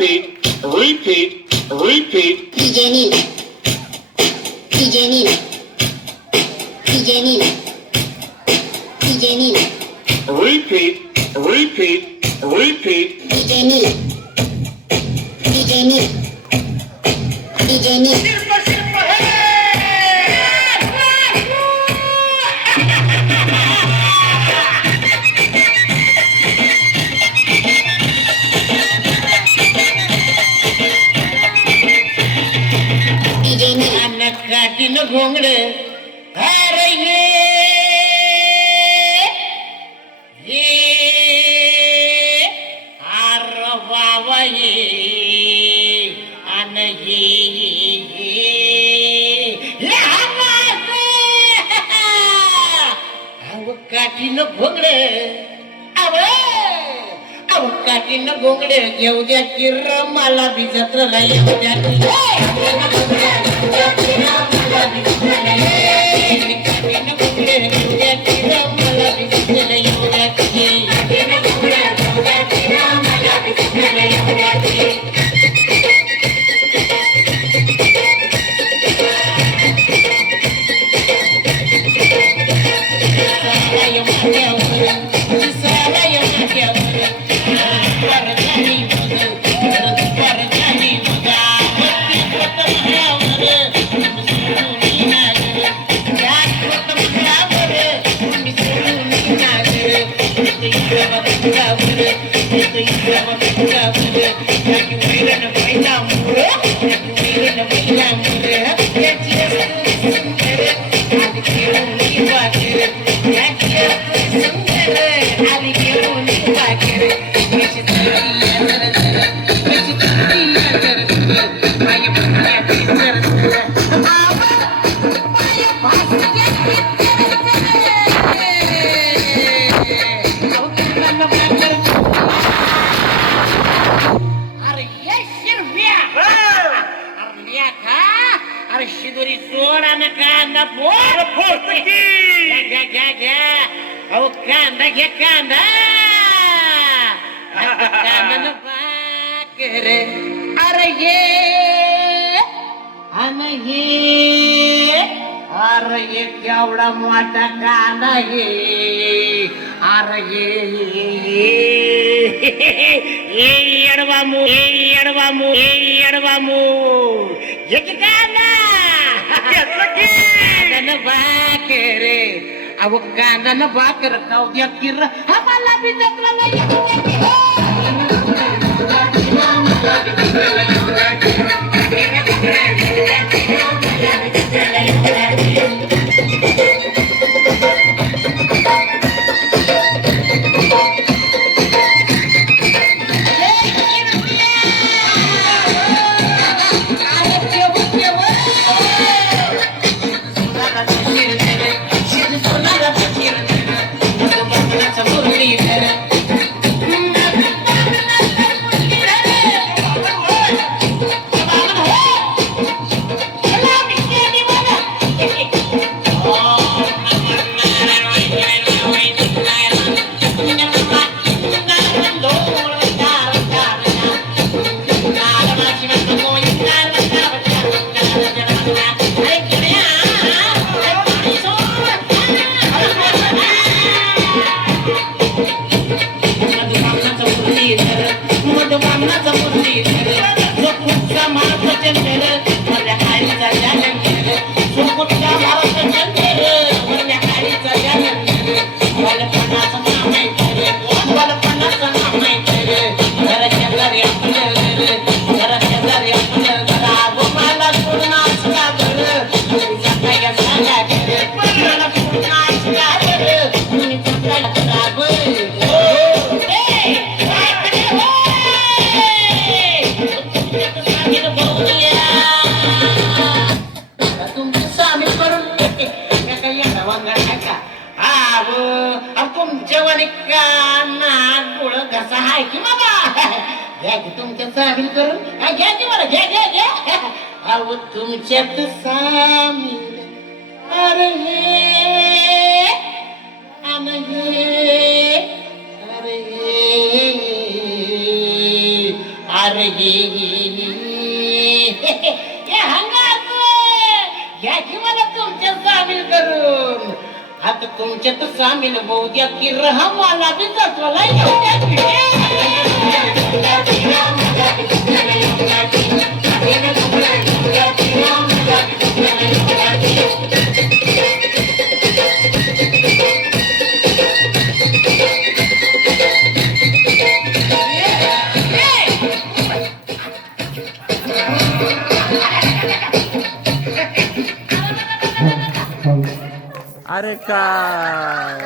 repeat, repeat, repeat. DJ Neil. DJ Neil. DJ Neil. DJ Neil. Repeat, repeat, repeat. DJ Neil. DJ Neil. DJ Neil. DJ Neil. काटीन घोंगड अरे ये अर बाबा ये अन अव काटीन घोंगड अव काटीन घोंगड येऊ द्या किर मला बी जत्रेला येऊ द्या शिदोरी चोरा न कांदा अहो कांदा घ्या कांदा कांदा न पाकरे अरे ये केवढा मोठा कांदा ये अरे ये येडवामू ये कांदा कांदा भाकरे अहो कांदा न भाकर खाऊ द्या किर आम्हाला बी जत्रा तुमच्यावानी काना गोळ घसा हाय की बाबा घ्या की तुमच्या सामील करून घ्या की मला घ्या घ्या घ्या अहो तुमच्यात सामील अरे हे अरे हे हंगात घ्या की मला तुमच्या सामील करून. आता तुमच्यात सामील होऊ द्या की रहमाला बी तत्वाला येऊ द्या की. अरे काय